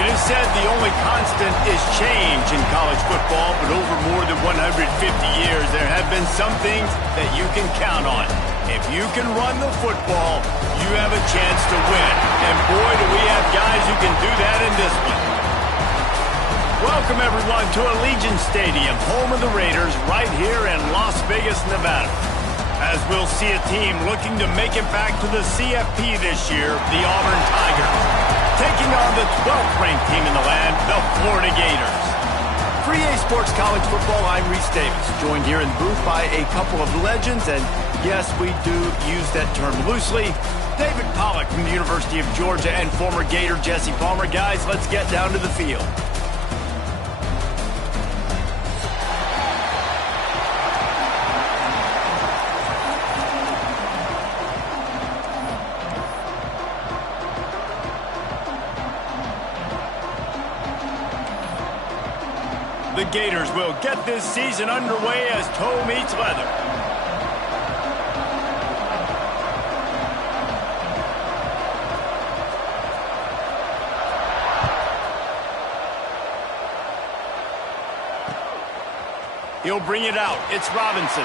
It is said the only constant is change in college football, but over more than 150 years, there have been some things that you can count on. If you can run the football, you have a chance to win. And boy, do we have guys who can do that in this one. Welcome, everyone, to Allegiant Stadium, home of the Raiders, right here in Las Vegas, Nevada. As we'll see a team looking to make it back to the CFP this year, the Auburn Tigers, taking on the 12th ranked team in the land, the Florida Gators. For EA Sports College Football, I'm Reese Davis, joined here in the booth by a couple of legends, and yes, we do use that term loosely. David Pollack from the University of Georgia and former Gator Jesse Palmer. Guys, let's get down to the field. The Gators will get this season underway as toe meets leather. He'll bring it out. It's Robinson.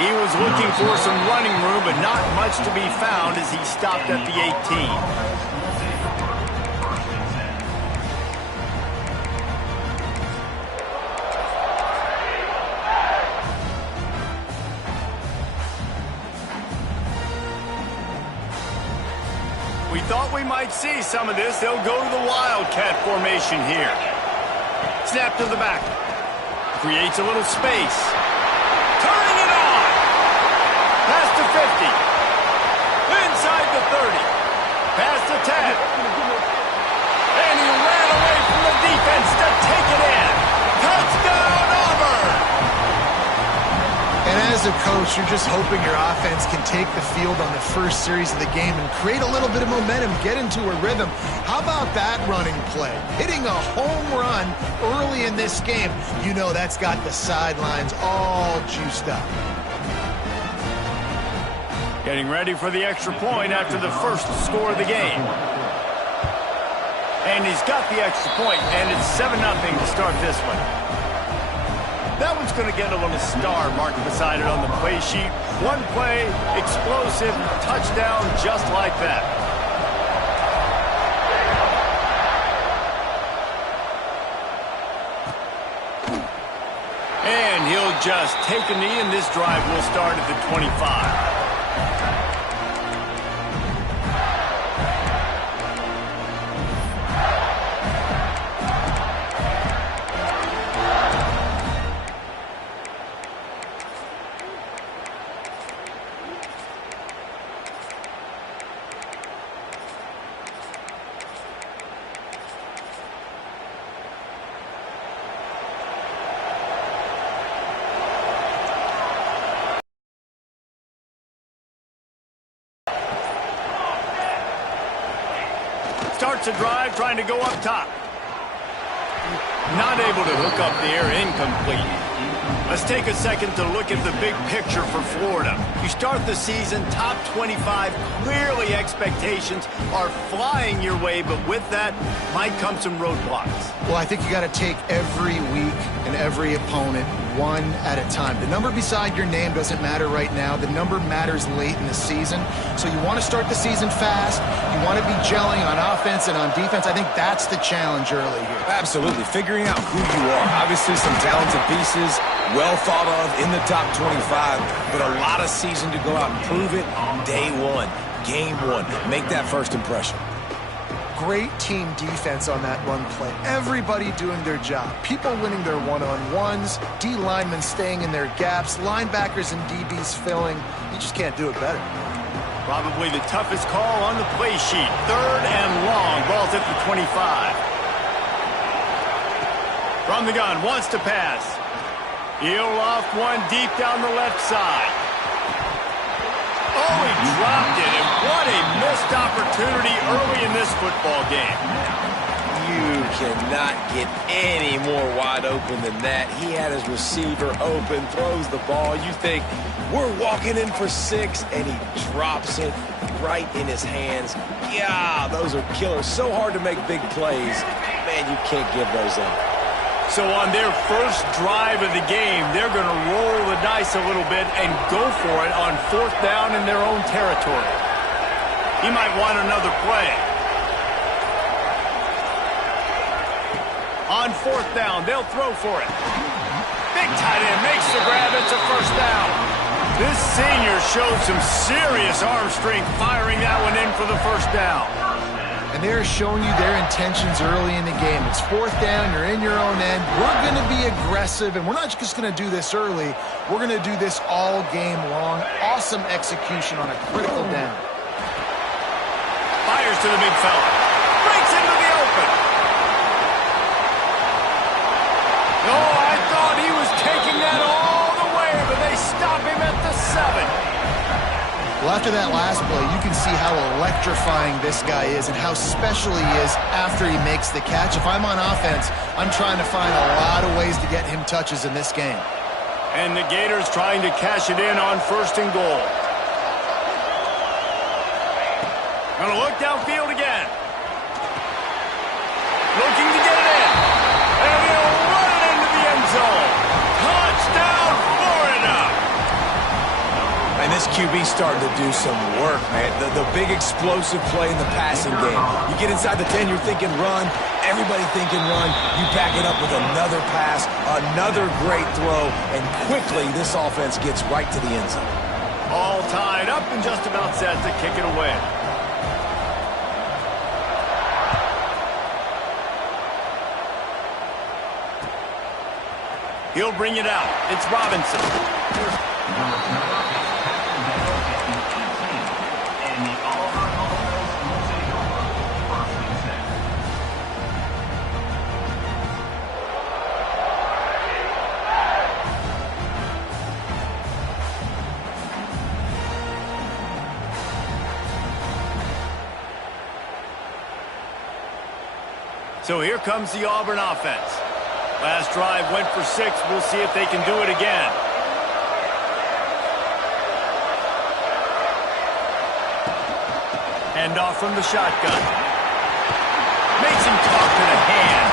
He was looking for some running room, but not much to be found as he stopped at the 18. We thought we might see some of this. They'll go to the Wildcat formation here. Snap to the back. Creates a little space. Turning it on. Past the 50. Inside the 30. Past the 10. And he ran away from the defense to take it in. Touchdown, Auburn! And as a coach, you're just hoping your offense can take the field on the first series of the game and create a little bit of momentum, get into a rhythm. How about that running play? Hitting a home run early in this game. You know that's got the sidelines all juiced up. Getting ready for the extra point after the first score of the game. And he's got the extra point, and it's 7-0 to start this one. That one's going to get a little star marked beside it on the play sheet. One play, explosive, touchdown, just like that. And he'll just take a knee, and this drive will start at the 25. Starts a drive trying to go up top. Not able to hook up there, incomplete. Let's take a second to look at the big picture for Florida. You start the season top 25. Clearly expectations are flying your way, but with that might come some roadblocks. Well, I think you got to take every week and every opponent one at a time. The number beside your name doesn't matter right now. The number matters late in the season. So you want to start the season fast. You want to be gelling on offense and on defense. I think that's the challenge early here. Absolutely. Figuring out who you are. Obviously some talented pieces, well thought of in the top 25, but a lot of season to go out and prove it. Day one, game one. Make that first impression. Great team defense on that run play. Everybody doing their job. People winning their one-on-ones, D linemen staying in their gaps, linebackers and DBs filling. You just can't do it better. Probably the toughest call on the play sheet. 3rd and long. Ball's at the 25. From the gun, wants to pass. He'll loft one deep down the left side. Oh, he dropped it, and what a missed opportunity early in this football game. You cannot get any more wide open than that. He had his receiver open, throws the ball. You think We're walking in for 6, and he drops it right in his hands. Yeah, those are killers. So hard to make big plays. Man, you can't give those up. So on their first drive of the game, they're going to roll the dice a little bit and go for it on 4th down in their own territory. He might want another play. On 4th down, they'll throw for it. Big tight end makes the grab. It's a first down. This senior showed some serious arm strength firing that one in for the first down. And they're showing you their intentions early in the game. It's 4th down. You're in your own end. We're going to be aggressive, and we're not just going to do this early. We're going to do this all game long. Awesome execution on a critical down. Fires to the big fella. Breaks into the open. Oh, I thought he was taking that all the way, but they stop him at the 7. Well, after that last play, you can see how electrifying this guy is and how special he is after he makes the catch. If I'm on offense, I'm trying to find a lot of ways to get him touches in this game. And the Gators trying to cash it in on 1st and goal. Gonna look downfield again. Looking to get it in. And he'll run it into the end zone. Touchdown, Florida! And this QB starting to do some work, man. The big explosive play in the passing game. You get inside the 10, you're thinking run. Everybody thinking run. You back it up with another pass, another great throw, and quickly this offense gets right to the end zone. All tied up and just about set to kick it away. He'll bring it out. It's Robinson. So here comes the Auburn offense. Last drive went for 6. We'll see if they can do it again. Hand off from the shotgun. Makes him talk to the hand.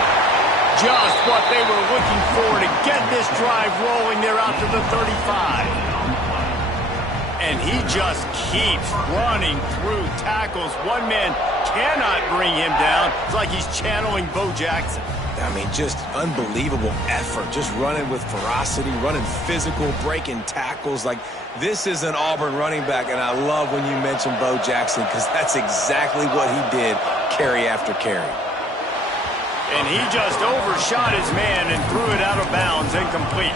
Just what they were looking for to get this drive rolling. They're out to the 35. And he just keeps running through tackles. One man cannot bring him down. It's like he's channeling Bo Jackson. I mean, just unbelievable effort. Just running with ferocity, running physical, breaking tackles. Like, this is an Auburn running back, and I love when you mention Bo Jackson because that's exactly what he did carry after carry. And he just overshot his man and threw it out of bounds, incomplete.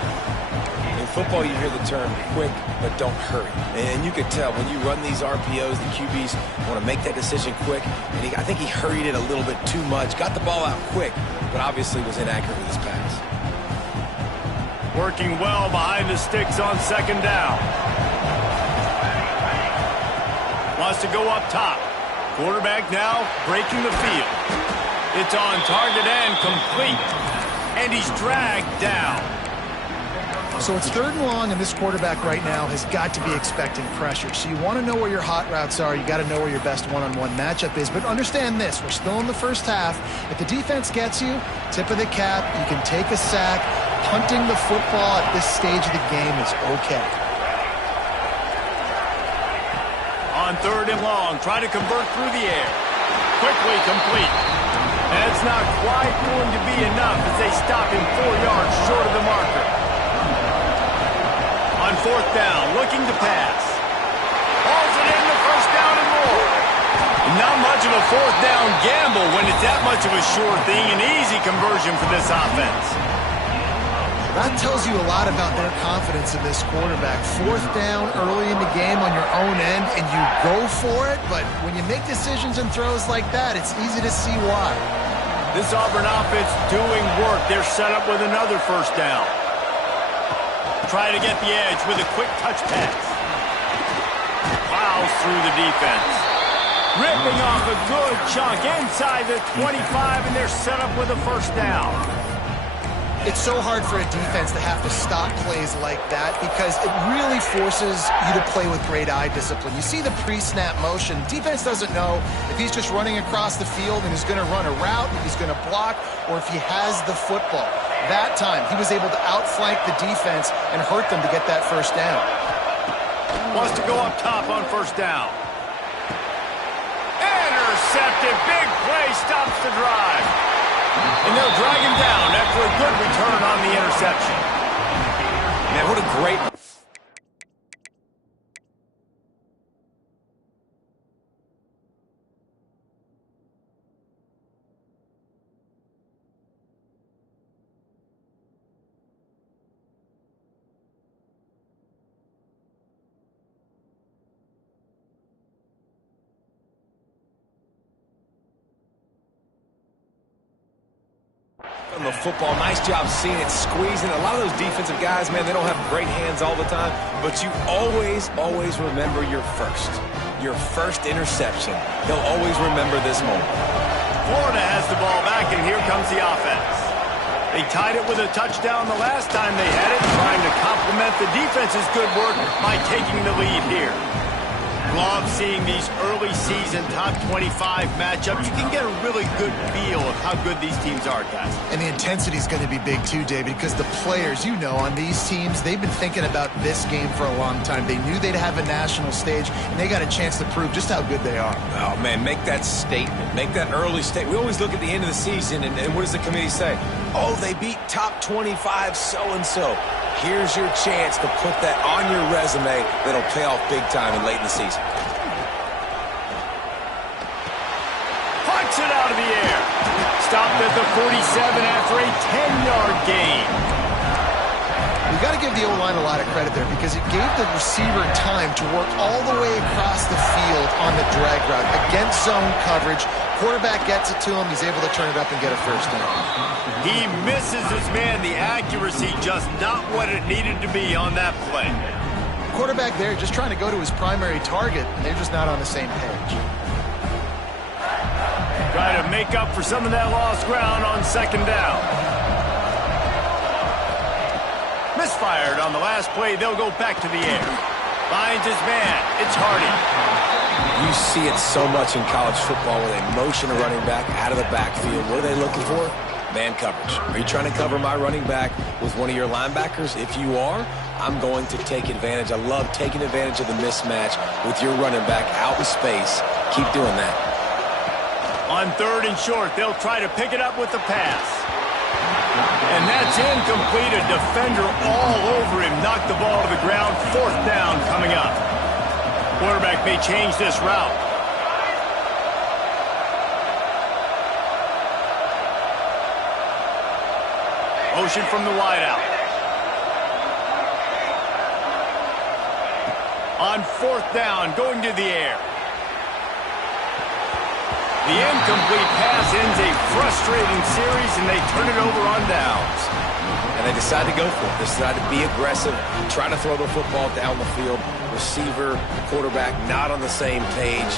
In football, you hear the term quick, but don't hurry. And you can tell when you run these RPOs, the QBs want to make that decision quick. And I think he hurried it a little bit too much. Got the ball out quick, but obviously was inaccurate with his pass. Working well behind the sticks on 2nd down. Wants to go up top. Quarterback now breaking the field. It's on target and complete. And he's dragged down. So it's 3rd and long, and this quarterback right now has got to be expecting pressure. So you want to know where your hot routes are. You got to know where your best one-on-one matchup is. But understand this, we're still in the first half. If the defense gets you, tip of the cap, you can take a sack. Punting the football at this stage of the game is okay. On 3rd and long, try to convert through the air. Quickly complete. And it's not quite going to be enough as they stop him 4 yards short of the marker. On 4th down, looking to pass. Hauls it in the 1st down and more. Not much of a 4th down gamble when it's that much of a sure thing. An easy conversion for this offense. That tells you a lot about their confidence in this quarterback. 4th down early in the game on your own end, and you go for it. But when you make decisions and throws like that, it's easy to see why. This Auburn offense doing work. They're set up with another 1st down. Try to get the edge with a quick touch pass. Plows through the defense. Ripping off a good chunk inside the 25, and they're set up with a 1st down. It's so hard for a defense to have to stop plays like that because it really forces you to play with great eye discipline. You see the pre-snap motion. Defense doesn't know if he's just running across the field and he's going to run a route, if he's going to block, or if he has the football. That time, he was able to outflank the defense and hurt them to get that first down. Wants to go up top on first down. Intercepted. Big play stops the drive. And they'll drag him down after a good return on the interception. Man, what a great... From the football, nice job seeing it, squeezing. A lot of those defensive guys, man, they don't have great hands all the time, but you always remember your first interception. They'll always remember this moment. Florida has the ball back, and here comes the offense. They tied it with a touchdown the last time they had it, trying to complement the defense's good work by taking the lead here. Love seeing these early season top 25 matchups. You can get a really good feel of how good these teams are, guys. And the intensity is going to be big too, David, because the players, you know, on these teams, they've been thinking about this game for a long time. They knew they'd have a national stage, and they got a chance to prove just how good they are. Oh, man, make that statement. Make that early statement. We always look at the end of the season, and what does the committee say? Oh, they beat top 25 so-and-so. Here's your chance to put that on your resume that'll pay off big time and late in the season. Punts it out of the air. Stopped at the 47 after a 10-yard gain. We got to give the O-line a lot of credit there because it gave the receiver time to work all the way across the field on the drag route against zone coverage. Quarterback gets it to him. He's able to turn it up and get a first down. He misses his man. The accuracy just not what it needed to be on that play. Quarterback there just trying to go to his primary target, and they're just not on the same page. Try to make up for some of that lost ground on second down. Misfired on the last play. They'll go back to the air. Finds his man. It's Hardy. You see it so much in college football where they motion a running back out of the backfield. What are they looking for? Man coverage. Are you trying to cover my running back with one of your linebackers? If you are, I'm going to take advantage. I love taking advantage of the mismatch with your running back out in space. Keep doing that. On third and short, they'll try to pick it up with the pass. And that's incomplete. A defender all over him. Knocked the ball to the ground. Fourth down coming up. Quarterback may change this route. Motion from the wideout. On fourth down, going to the air. The incomplete pass ends a frustrating series, and they turn it over on downs. And they decide to go for it. They decide to be aggressive, try to throw the football down the field. Receiver, quarterback, not on the same page.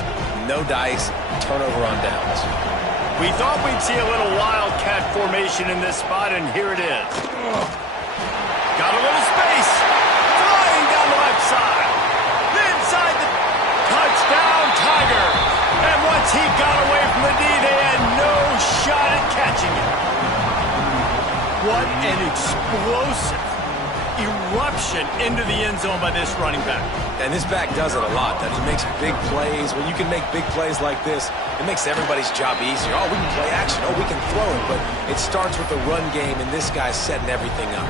No dice, turnover on downs. We thought we'd see a little wildcat formation in this spot, and here it is. Got a little space. Flying down the left side. Inside the touchdown, Tiger. And once he got away from the D, they had no shot at catching it. What an explosive eruption into the end zone by this running back. And this back does it a lot. That he makes big plays. When you can make big plays like this, it makes everybody's job easier. Oh, we can play action. Oh, we can throw it. But it starts with the run game, and this guy's setting everything up.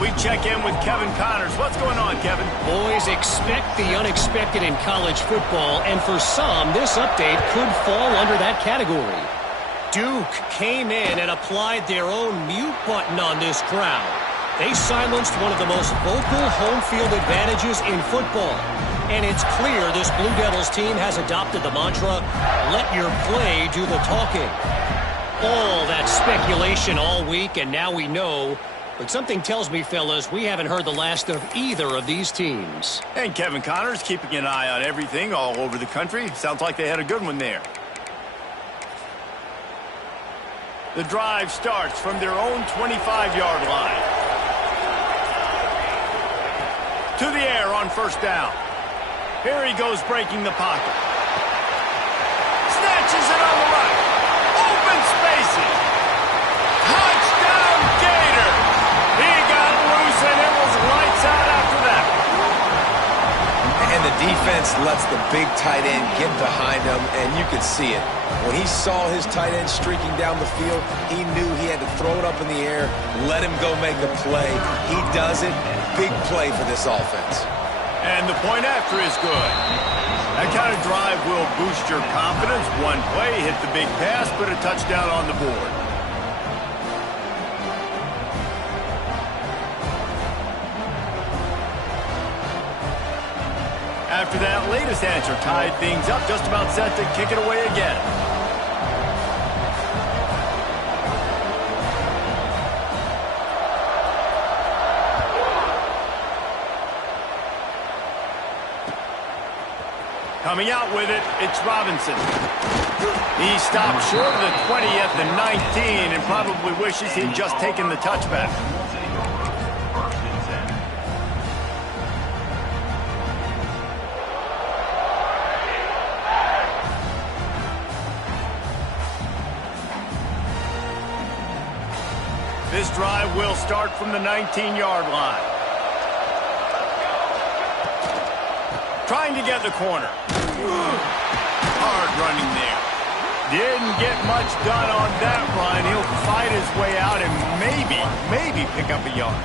We check in with Kevin Connors. What's going on, Kevin? Boys, expect the unexpected in college football, and for some, this update could fall under that category. Duke came in and applied their own mute button on this crowd. They silenced one of the most vocal home field advantages in football. And it's clear this Blue Devils team has adopted the mantra, let your play do the talking. All that speculation all week, and now we know. But something tells me, fellas, we haven't heard the last of either of these teams. And Kevin Connors keeping an eye on everything all over the country. Sounds like they had a good one there. The drive starts from their own 25-yard line. To the air on first down. Here he goes breaking the pocket. Snatches it on the right. Open spaces. Touchdown Gator. He got loose and it was lights out after that. And the defense lets the big tight end get behind him, and you could see it. When he saw his tight end streaking down the field, he knew he had to throw it up in the air, let him go make a play. He does it. Big play for this offense. And the point after is good. That kind of drive will boost your confidence. One play, hit the big pass, put a touchdown on the board. After that latest answer tied things up, just about set to kick it away again. Coming out with it, it's Robinson. He stopped short of the 20 at the 19 and probably wishes he'd just taken the touchback. This drive will start from the 19-yard line. Trying to get the corner. Hard running there. Didn't get much done on that run. He'll fight his way out and maybe pick up a yard.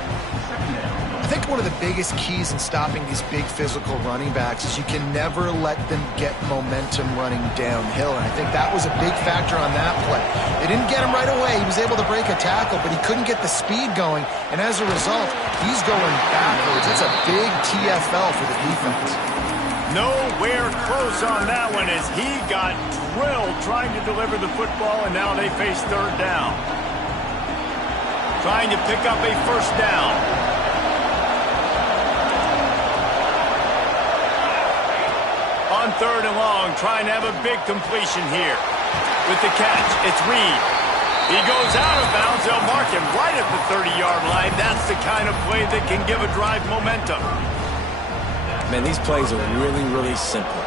I think one of the biggest keys in stopping these big physical running backs is you can never let them get momentum running downhill, and I think that was a big factor on that play. They didn't get him right away. He was able to break a tackle, but he couldn't get the speed going, and as a result, he's going backwards. It's a big TFL for the defense. Nowhere close on that one as he got drilled trying to deliver the football, and now they face third down. Trying to pick up a first down. On third and long, trying to have a big completion here. With the catch, it's Reed. He goes out of bounds. They'll mark him right at the 30-yard line. That's the kind of play that can give a drive momentum. Man, these plays are really, really simple.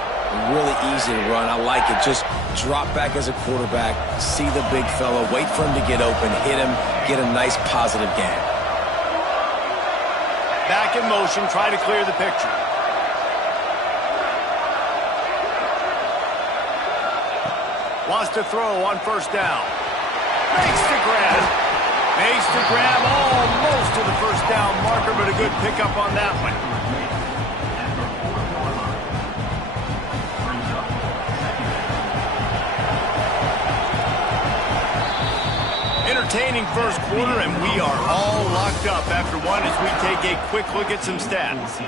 Really easy to run. I like it. Just drop back as a quarterback, see the big fella, wait for him to get open, hit him, get a nice positive gain. Back in motion, try to clear the picture. Wants to throw on first down. Makes the grab. Makes the grab almost to the first down marker, but a good pickup on that one. Entertaining first quarter, and we are all locked up after one as we take a quick look at some stats.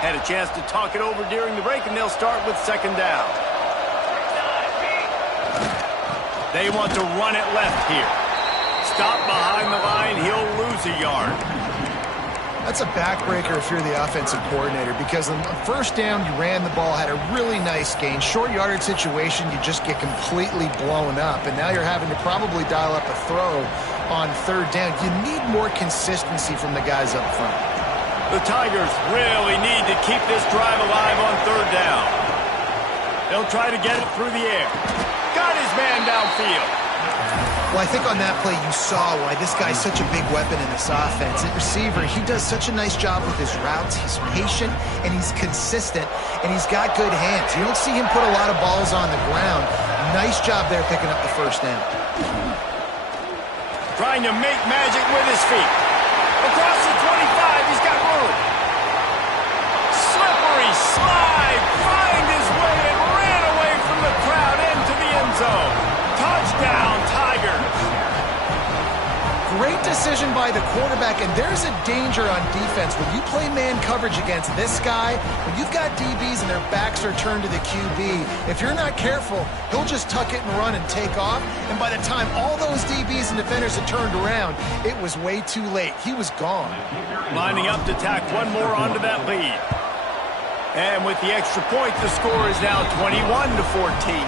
Had a chance to talk it over during the break, and they'll start with second down. They want to run it left here. Stop behind the line. He'll lose a yard. That's a backbreaker if you're the offensive coordinator, because on first down, you ran the ball, had a really nice gain. Short yardage situation, you just get completely blown up, and now you're having to probably dial up a throw on third down. You need more consistency from the guys up front. The Tigers really need to keep this drive alive on third down. They'll try to get it through the air. Got his man downfield. Well, I think on that play you saw why this guy's such a big weapon in this offense. At receiver, he does such a nice job with his routes. He's patient, and he's consistent, and he's got good hands. You don't see him put a lot of balls on the ground. Nice job there picking up the first down. Trying to make magic with his feet. Across the 25, he's got room. Slippery slide, find his way and ran away from the crowd into the end zone. Touchdown, Tigers. Great decision by the quarterback, and there's a danger on defense. When you play man coverage against this guy, when you've got DBs and their backs are turned to the QB, if you're not careful, he'll just tuck it and run and take off. And by the time all those DBs and defenders had turned around, it was way too late. He was gone. Lining up to tack one more onto that lead. And with the extra point, the score is now 21-14.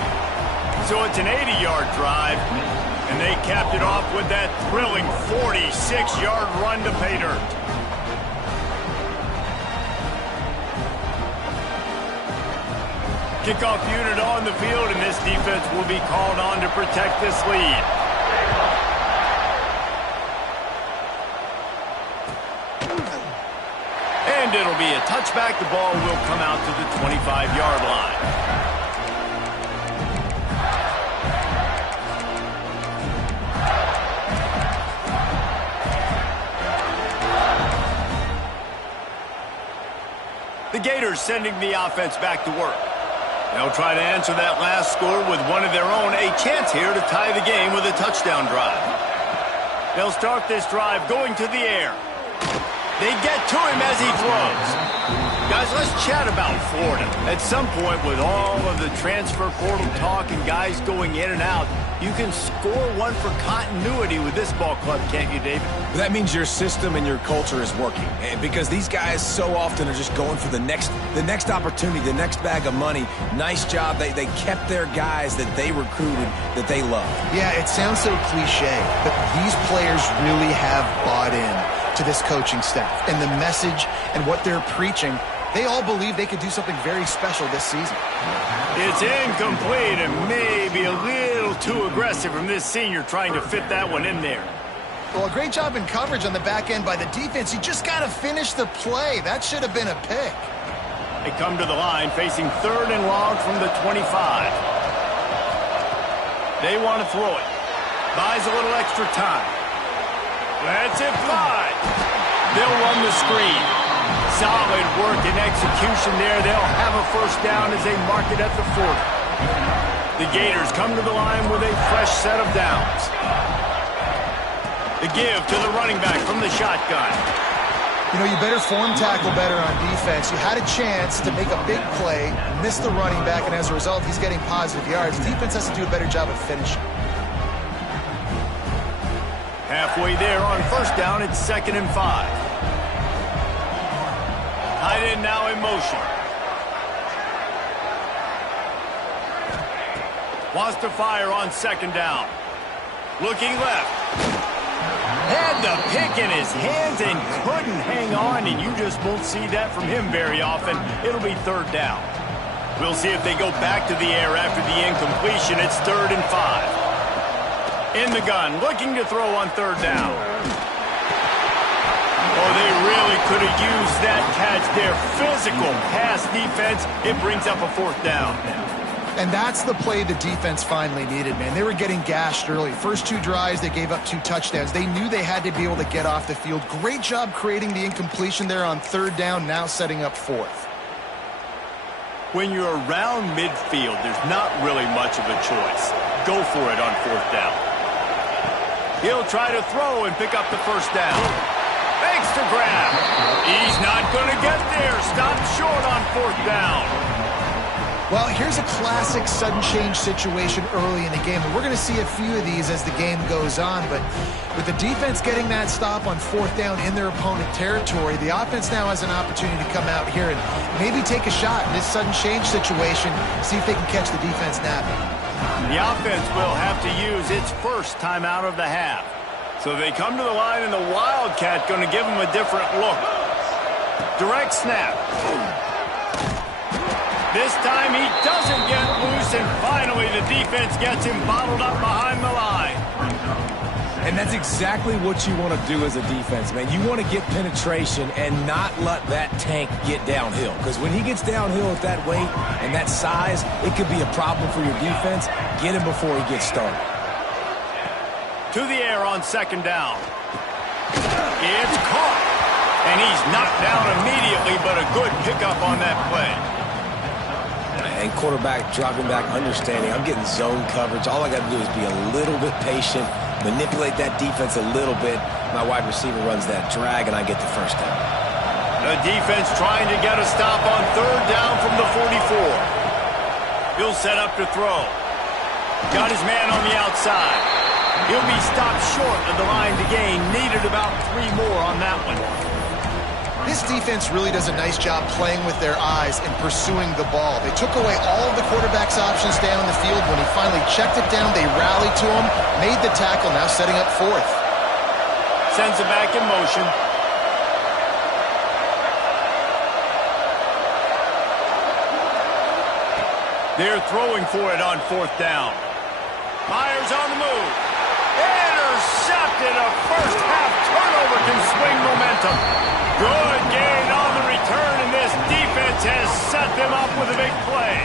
So it's an 80-yard drive, and they capped it off with that thrilling 46-yard run to pay dirt. Kickoff unit on the field, and this defense will be called on to protect this lead. And it'll be a touchback. The ball will come out to the 25-yard line. The Gators sending the offense back to work. They'll try to answer that last score with one of their own. A chance here to tie the game with a touchdown drive. They'll start this drive going to the air. They get to him as he throws. Guys, let's chat about Florida. At some point, with all of the transfer portal talk and guys going in and out, you can score one for continuity with this ball club, can't you, David? That means your system and your culture is working. Because these guys so often are just going for the next opportunity, the next bag of money. Nice job. They kept their guys that they recruited, that they love. Yeah, it sounds so cliche, but these players really have bought in to this coaching staff. And the message and what they're preaching, they all believe they could do something very special this season. It's incomplete and maybe a little too aggressive from this senior trying to fit that one in there. Well, a great job in coverage on the back end by the defense. You just got to finish the play. That should have been a pick. They come to the line facing 3rd and long from the 25. They want to throw it. Buys a little extra time. Lets it fly. They'll run the screen. Solid work and execution there. They'll have a first down as they mark it at the 40. The Gators come to the line with a fresh set of downs. The give to the running back from the shotgun. You know, you better form tackle better on defense. You had a chance to make a big play, missed the running back, and as a result, he's getting positive yards. Defense has to do a better job of finishing. Halfway there on first down, it's 2nd and 5. Tight end now in motion. Wants to fire on 2nd down. Looking left. Had the pick in his hands and couldn't hang on, and you just won't see that from him very often. It'll be 3rd down. We'll see if they go back to the air after the incompletion. It's 3rd and 5. In the gun, looking to throw on 3rd down. Oh, they really could have used that catch. Their physical pass defense, it brings up a 4th down. And that's the play the defense finally needed, man. They were getting gashed early. First 2 drives, they gave up 2 touchdowns. They knew they had to be able to get off the field. Great job creating the incompletion there on 3rd down, now setting up 4th. When you're around midfield, there's not really much of a choice. Go for it on 4th down. He'll try to throw and pick up the first down. Thanks to grab. He's not going to get there. Stopped short on 4th down. Well, here's a classic sudden change situation early in the game. And we're going to see a few of these as the game goes on. But with the defense getting that stop on 4th down in their opponent territory, the offense now has an opportunity to come out here and maybe take a shot in this sudden change situation, see if they can catch the defense napping. The offense will have to use its first timeout of the half. So they come to the line, and the Wildcat going to give them a different look. Direct snap. This time he doesn't get loose, and finally the defense gets him bottled up behind the line. And that's exactly what you want to do as a defense, man. You want to get penetration and not let that tank get downhill. Because when he gets downhill at that weight and that size, it could be a problem for your defense. Get him before he gets started. To the air on 2nd down. It's caught. And he's knocked down immediately, but a good pickup on that play. And quarterback dropping back, understanding I'm getting zone coverage. All I got to do is be a little bit patient, manipulate that defense a little bit, My wide receiver runs that drag, and I get the first down. The defense trying to get a stop on third down from the 44. He'll set up to throw. Got his man on the outside. He'll be stopped short of the line to gain. Needed about 3 more on that one. This defense really does a nice job playing with their eyes and pursuing the ball. They took away all of the quarterback's options down the field. When he finally checked it down, they rallied to him, made the tackle, now setting up fourth. Sends it back in motion. They're throwing for it on fourth down. Myers on the move. Intercepted. A first half turnover can swing momentum. Good gain on the return, and this defense has set them up with a big play.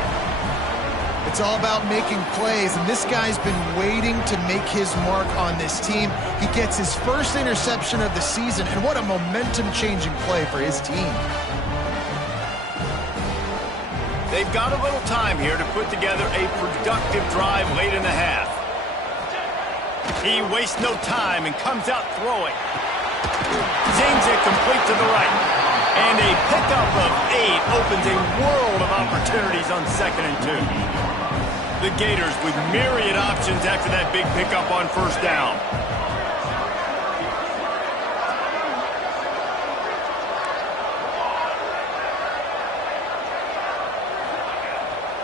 It's all about making plays, and this guy's been waiting to make his mark on this team. He gets his first interception of the season, and what a momentum-changing play for his team. They've got a little time here to put together a productive drive late in the half. He wastes no time and comes out throwing. Zings it complete to the right. And a pickup of 8 opens a world of opportunities on 2nd and 2. The Gators with myriad options after that big pickup on first down.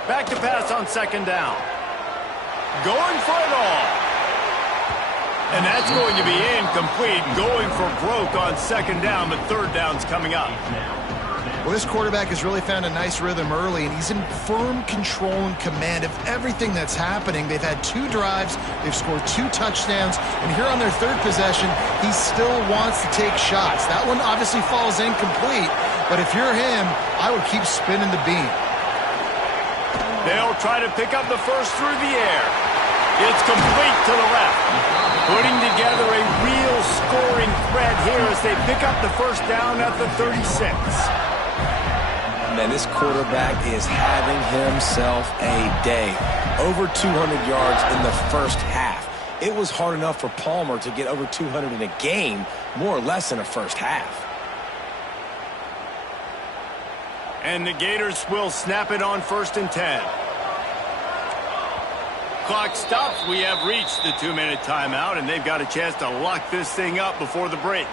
Back to pass on 2nd down. Going for it all. And that's going to be incomplete. Going for broke on 2nd down, but 3rd down's coming up. Well, this quarterback has really found a nice rhythm early, and he's in firm control and command of everything that's happening. They've had 2 drives, they've scored 2 touchdowns, and here on their 3rd possession, he still wants to take shots. That one obviously falls incomplete, but if you're him, I would keep spinning the beam. They'll try to pick up the first through the air. It's complete to the left. Putting together a real scoring threat here as they pick up the first down at the 36. Man, this quarterback is having himself a day. Over 200 yards in the first half. It was hard enough for Palmer to get over 200 in a game, more or less in a first half. And the Gators will snap it on 1st and 10. Clock stops. We have reached the 2-minute timeout, and they've got a chance to lock this thing up before the break.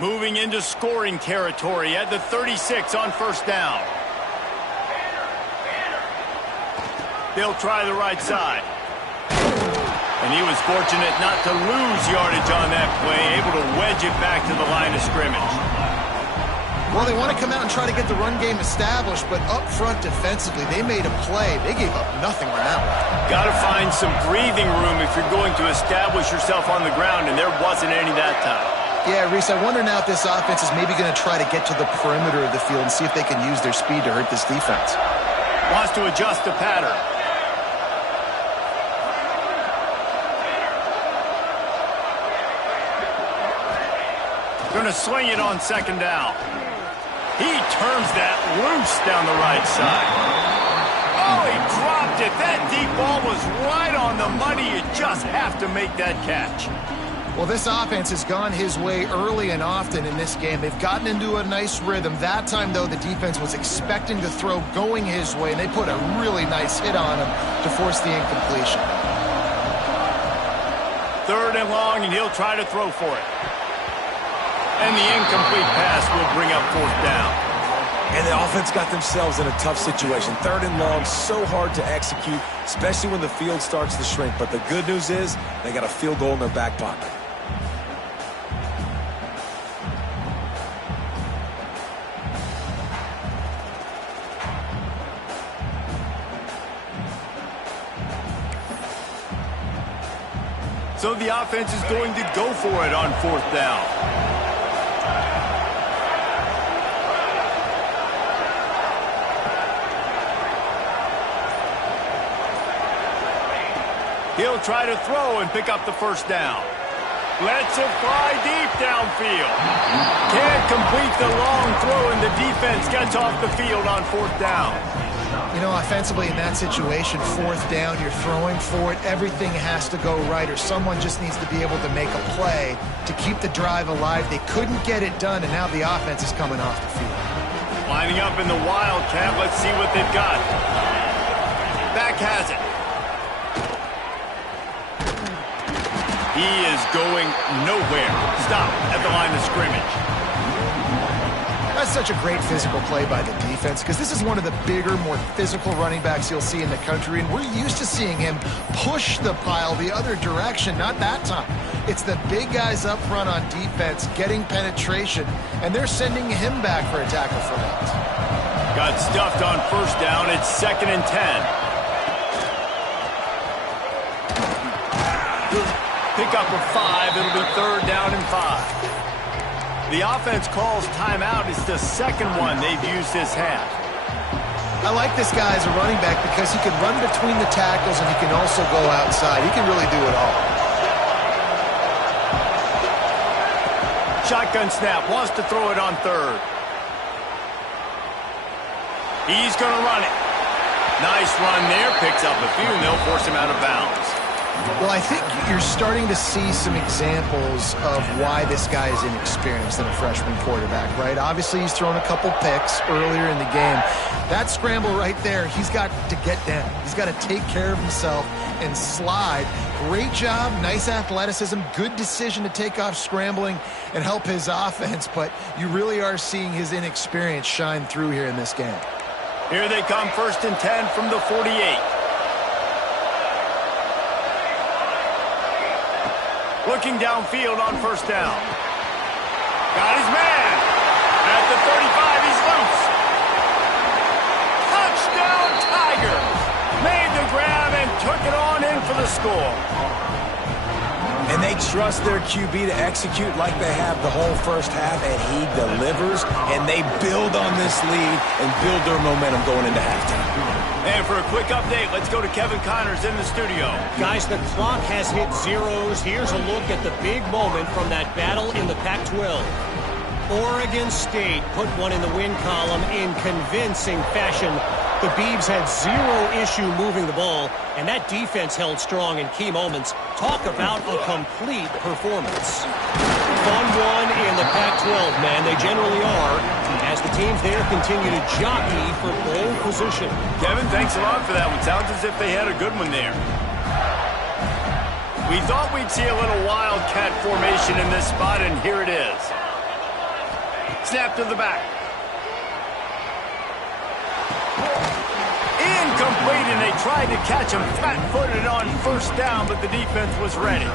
Moving into scoring territory at the 36 on first down. They'll try the right side. And he was fortunate not to lose yardage on that play, able to wedge it back to the line of scrimmage. Well, they want to come out and try to get the run game established, but up front defensively, they made a play. They gave up nothing on that one. Got to find some breathing room if you're going to establish yourself on the ground, and there wasn't any that time. Yeah, Reese, I wonder now if this offense is maybe going to try to get to the perimeter of the field and see if they can use their speed to hurt this defense. Wants to adjust the pattern. Going to swing it on 2nd down. He turns that loose down the right side. Oh, he dropped it. That deep ball was right on the money. You just have to make that catch. Well, this offense has gone his way early and often in this game. They've gotten into a nice rhythm. That time, though, the defense was expecting the throw going his way, and they put a really nice hit on him to force the incompletion. 3rd and long, and he'll try to throw for it. And the incomplete pass will bring up 4th down. And the offense got themselves in a tough situation. 3rd and long, so hard to execute, especially when the field starts to shrink. But the good news is they got a field goal in their back pocket. So the offense is going to go for it on 4th down. He'll try to throw and pick up the first down. Lets it fly deep downfield. Can't complete the long throw, and the defense gets off the field on 4th down. You know, offensively in that situation, 4th down, you're throwing for it. Everything has to go right, or someone just needs to be able to make a play to keep the drive alive. They couldn't get it done, and now the offense is coming off the field. Lining up in the Wildcat. Let's see what they've got. Back has it. He is going nowhere. Stop at the line of scrimmage. That's such a great physical play by the defense, because this is one of the bigger, more physical running backs you'll see in the country, and we're used to seeing him push the pile the other direction. Not that time. It's the big guys up front on defense getting penetration, and they're sending him back for a tackle for loss. Got stuffed on 1st down. It's 2nd and 10. Pick up a 5. It'll be 3rd down and 5. The offense calls timeout. It's the 2nd one they've used this half. I like this guy as a running back because he can run between the tackles and he can also go outside. He can really do it all. Shotgun snap. Wants to throw it on 3rd. He's going to run it. Nice run there. Picks up a few, and they'll force him out of bounds. Well, I think you're starting to see some examples of why this guy is inexperienced than a freshman quarterback, right? Obviously, he's thrown a couple picks earlier in the game. That scramble right there, he's got to get down. He's got to take care of himself and slide. Great job, nice athleticism, good decision to take off scrambling and help his offense, but you really are seeing his inexperience shine through here in this game. Here they come, 1st and 10 from the 48. Looking downfield on 1st down. Got his man. At the 35, he's loose. Touchdown, Tigers. Made the grab and took it on in for the score. And they trust their QB to execute like they have the whole 1st half, and he delivers, and they build on this lead and build their momentum going into halftime. And for a quick update, let's go to Kevin Connors in the studio. Guys, the clock has hit zeros. Here's a look at the big moment from that battle in the Pac-12. Oregon State put one in the win column in convincing fashion. The Beavs had zero issue moving the ball, and that defense held strong in key moments. Talk about a complete performance. Fun one in the Pac-12, man. They generally are, as the teams there continue to jockey for pole position. Kevin, thanks a lot for that one. Sounds as if they had a good one there. We thought we'd see a little Wildcat formation in this spot, and here it is. Snap to the back. Incomplete, and they tried to catch him flat-footed on 1st down, but the defense was ready.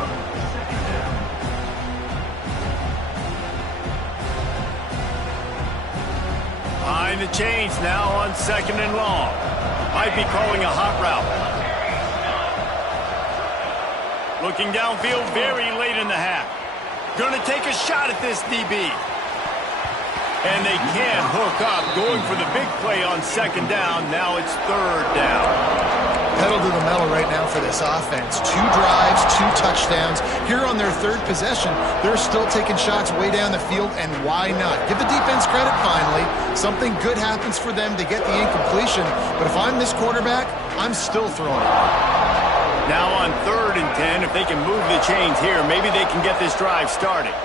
Behind the chains now on 2nd and long. Might be calling a hot route. Looking downfield very late in the half. Going to take a shot at this DB. And they can't hook up. Going for the big play on 2nd down. Now it's 3rd down. Pedal to the metal right now for this offense. 2 drives, 2 touchdowns. Here on their 3rd possession, they're still taking shots way down the field, and why not? Give the defense credit finally. Something good happens for them to get the incompletion, but if I'm this quarterback, I'm still throwing it. Now on 3rd and 10, if they can move the chains here, maybe they can get this drive started.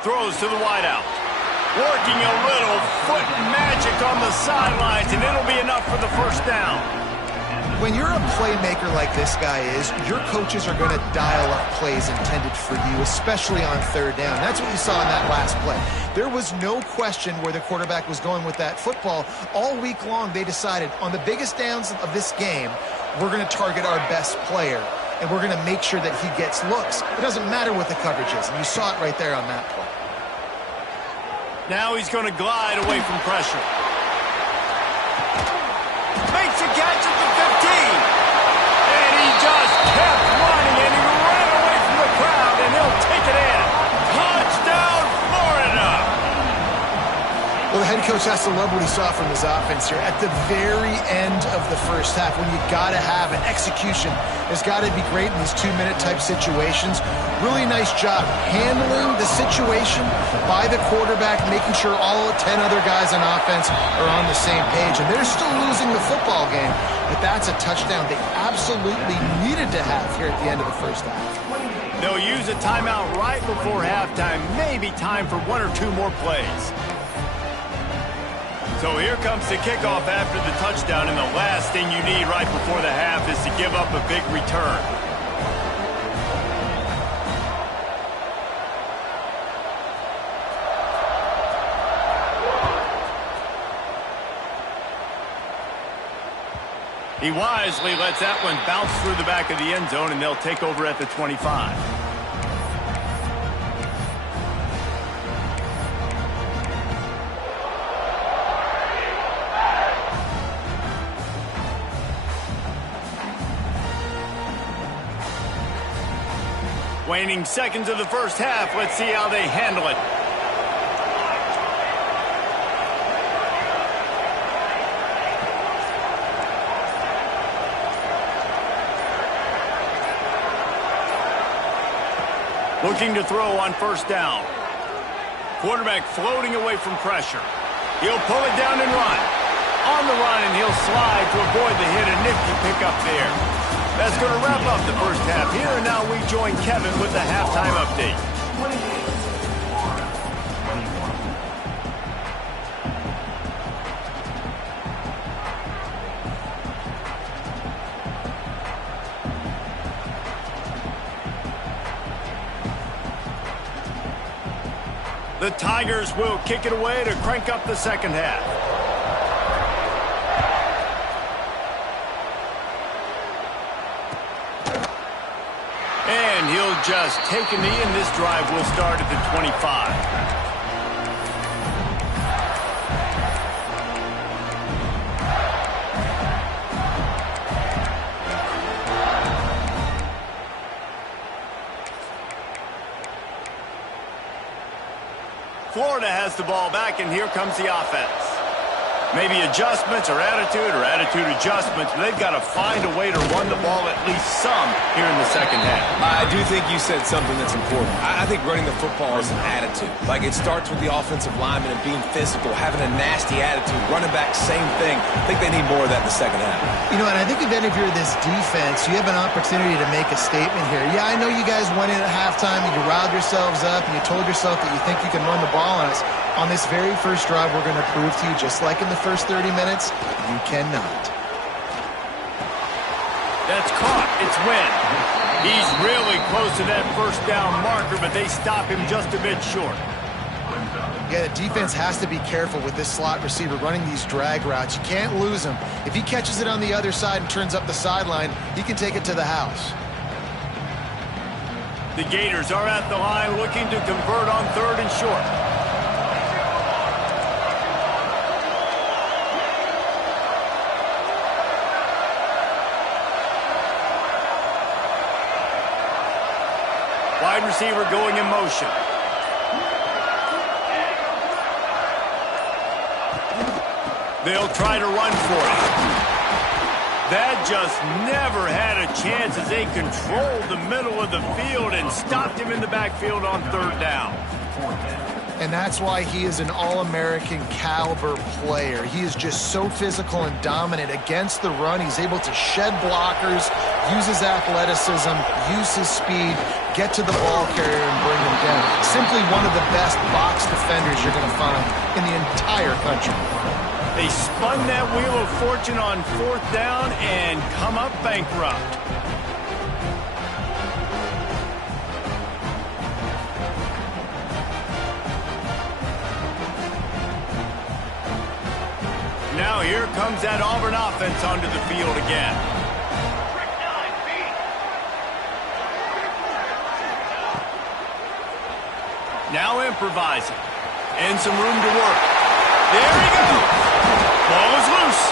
Throws to the wideout. Working a little foot magic on the sidelines, and it'll be enough for the 1st down. When you're a playmaker like this guy is, your coaches are going to dial up plays intended for you, especially on 3rd down. That's what you saw in that last play. There was no question where the quarterback was going with that football. All week long, they decided on the biggest downs of this game, we're going to target our best player, and we're going to make sure that he gets looks. It doesn't matter what the coverage is, and you saw it right there on that play. Now he's going to glide away from pressure. Makes a catch at the 15. And he just kept running, and he ran away from the crowd, and he'll take it in. Touchdown, Florida! Well, the head every coach has to love what he saw from his offense here. At the very end of the first half, when you got to have an execution, has got to be great in these 2-minute type situations. Really nice job handling the situation by the quarterback, making sure all 10 other guys on offense are on the same page. And they're still losing the football game, but that's a touchdown they absolutely needed to have here at the end of the first half. They'll use a timeout right before halftime, maybe time for 1 or 2 more plays. So here comes the kickoff after the touchdown, and the last thing you need right before the half is to give up a big return. He wisely lets that one bounce through the back of the end zone, and they'll take over at the 25. Waning seconds of the first half. Let's see how they handle it. Looking to throw on first down. Quarterback floating away from pressure. He'll pull it down and run. On the run, and he'll slide to avoid the hit. A nifty pickup there. That's going to wrap up the first half here, and now we join Kevin with the halftime update. The Tigers will kick it away to crank up the second half. And he'll just take a knee, and this drive will start at the 25. Florida has the ball back, and here comes the offense. Maybe adjustments or attitude adjustments, but they've got to find a way to run the ball at least some here in the second half. I do think you said something that's important. I think running the football is an attitude. Like, it starts with the offensive lineman and being physical, having a nasty attitude. Running back, same thing. I think they need more of that in the second half. You know, and I think even if you're this defense, you have an opportunity to make a statement here. Yeah, I know you guys went in at halftime and you riled yourselves up and you told yourself that you think you can run the ball on us. On this very first drive, we're going to prove to you, just like in the first 30 minutes, you cannot. That's caught. It's Wynn. He's really close to that first down marker, but they stop him just a bit short. Yeah, the defense has to be careful with this slot receiver running these drag routes. You can't lose him. If he catches it on the other side and turns up the sideline, he can take it to the house. The Gators are at the line looking to convert on 3rd and short. Wide receiver going in motion. They'll try to run for it. That just never had a chance as they controlled the middle of the field and stopped him in the backfield on 3rd down. And that's why he is an All-American caliber player. He is just so physical and dominant against the run. He's able to shed blockers, use his athleticism, use his speed, get to the ball carrier and bring him down. Simply one of the best box defenders you're going to find in the entire country. They spun that wheel of fortune on 4th down and come up bankrupt. Now here comes that Auburn offense onto the field again. Now improvising. And some room to work. There he goes. Ball is loose.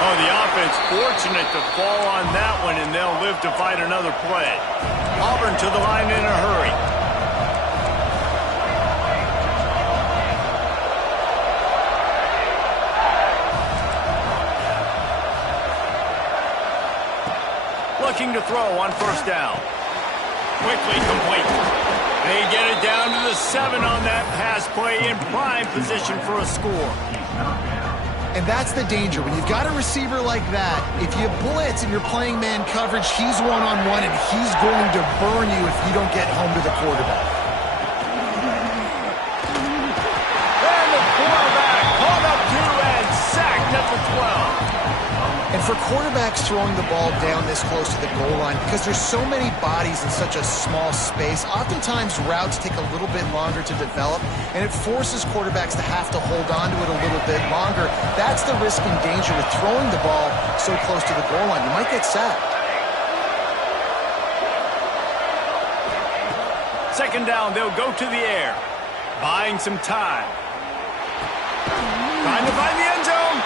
Oh, the offense fortunate to fall on that one, and they'll live to fight another play. Auburn to the line in a hurry. 2 looking to throw on first down. Quickly complete. They get it down to the 7 on that pass play in prime position for a score. And that's the danger. When you've got a receiver like that, if you blitz and you're playing man coverage, he's one-on-one, and he's going to burn you if you don't get home to the quarterback. And the quarterback caught up to and sacked at the 12. And for quarterbacks throwing the ball down this close to the goal line, because there's so many bodies in such a small space, oftentimes routes take a little bit longer to develop, and it forces quarterbacks to have to hold on to it a little bit longer. That's the risk and danger with throwing the ball so close to the goal line. You might get sacked. Second down, they'll go to the air, buying some time. Trying to find the end zone.